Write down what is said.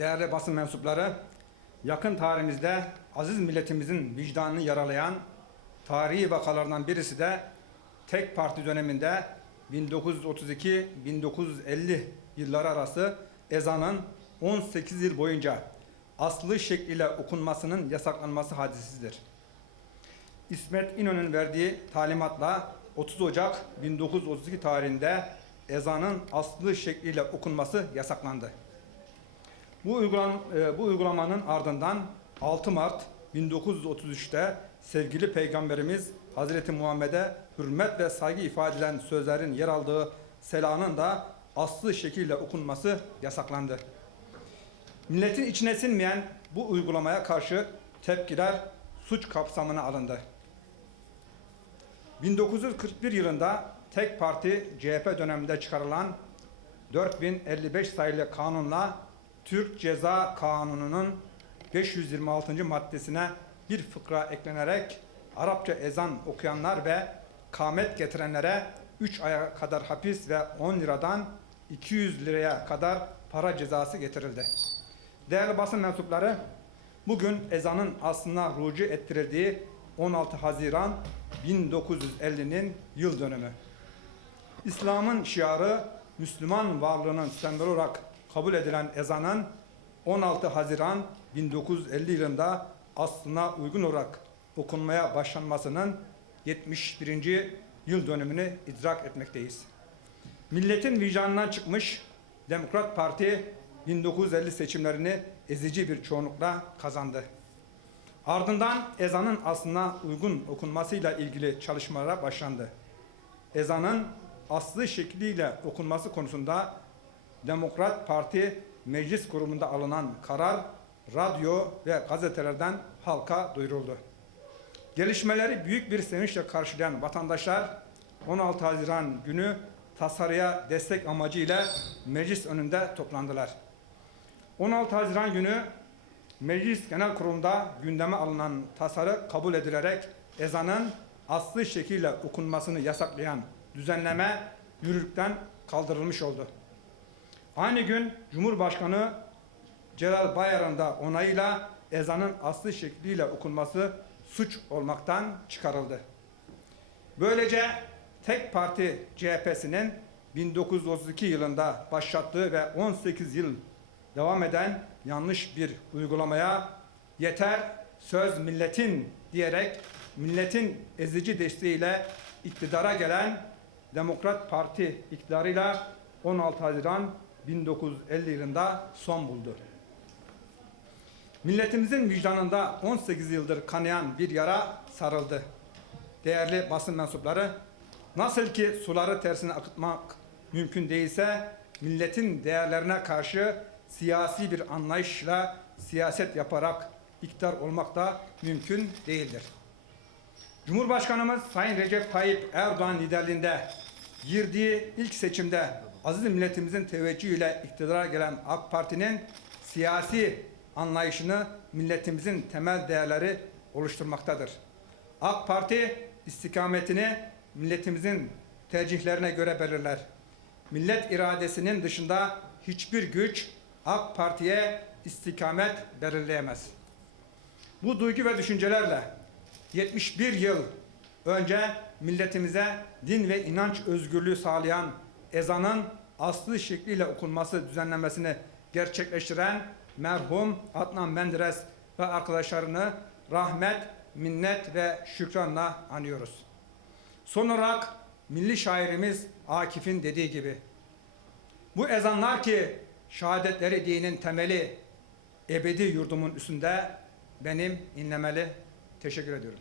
değerli basın mensupları, yakın tarihimizde aziz milletimizin vicdanını yaralayan tarihi vakalardan birisi de tek parti döneminde 1932-1950 yılları arası ezanın 18 yıl boyunca aslı şekliyle okunmasının yasaklanması hadisesidir. İsmet İnönü'nün verdiği talimatla 30 Ocak 1932 tarihinde ezanın aslı şekliyle okunması yasaklandı. Bu, uygulam, e, bu uygulamanın ardından 6 Mart 1933'te sevgili Peygamberimiz Hazreti Muhammed'e hürmet ve saygı ifade eden sözlerin yer aldığı selanın da aslı şekilde okunması yasaklandı. Milletin içine sinmeyen bu uygulamaya karşı tepkiler suç kapsamına alındı. 1941 yılında tek parti CHP döneminde çıkarılan 4055 sayılı kanunla Türk Ceza Kanunu'nun 526. maddesine bir fıkra eklenerek Arapça ezan okuyanlar ve kamet getirenlere 3 aya kadar hapis ve 10 liradan 200 liraya kadar para cezası getirildi. Değerli basın mensupları, bugün ezanın aslına rucu ettirildiği 16 Haziran 1950'nin yıl dönümü. İslam'ın şiarı Müslüman varlığının sembolü olarak kabul edilen ezanın 16 Haziran 1950 yılında aslına uygun olarak okunmaya başlanmasının 71. yıl dönümünü idrak etmekteyiz. Milletin vicdanından çıkmış Demokrat Parti 1950 seçimlerini ezici bir çoğunlukla kazandı. Ardından ezanın aslına uygun okunmasıyla ilgili çalışmalara başlandı. Ezanın aslı şekliyle okunması konusunda Demokrat Parti meclis kurumunda alınan karar radyo ve gazetelerden halka duyuruldu. Gelişmeleri büyük bir sevinçle karşılayan vatandaşlar 16 Haziran günü tasarıya destek amacıyla meclis önünde toplandılar. 16 Haziran günü Meclis Genel Kurulu'nda gündeme alınan tasarı kabul edilerek ezanın aslı şekliyle okunmasını yasaklayan düzenleme yürürlükten kaldırılmış oldu. Aynı gün Cumhurbaşkanı Celal Bayar'ın da onayıyla ezanın aslı şekliyle okunması suç olmaktan çıkarıldı. Böylece tek parti CHP'sinin 1932 yılında başlattığı ve 18 yıl devam eden yanlış bir uygulamaya yeter söz milletin diyerek milletin ezici desteğiyle iktidara gelen Demokrat Parti iktidarıyla 16 Haziran 1950 yılında son buldu. Milletimizin vicdanında 18 yıldır kanayan bir yara sarıldı. Değerli basın mensupları, nasıl ki suları tersine akıtmak mümkün değilse, milletin değerlerine karşı siyasi bir anlayışla siyaset yaparak iktidar olmak da mümkün değildir. Cumhurbaşkanımız Sayın Recep Tayyip Erdoğan liderliğinde girdiği ilk seçimde aziz milletimizin teveccühüyle iktidara gelen AK Parti'nin siyasi anlayışını milletimizin temel değerleri oluşturmaktadır. AK Parti istikametini milletimizin tercihlerine göre belirler. Millet iradesinin dışında hiçbir güç AK Parti'ye istikamet belirleyemez. Bu duygu ve düşüncelerle 71 yıl önce milletimize din ve inanç özgürlüğü sağlayan ezanın aslı şekliyle okunması düzenlemesini gerçekleştiren merhum Adnan Menderes ve arkadaşlarını rahmet, minnet ve şükranla anıyoruz. Son olarak milli şairimiz Akif'in dediği gibi bu ezanlar ki şehadetleri dinin temeli ebedi yurdumun üstünde benim inlemeli. Teşekkür ediyorum.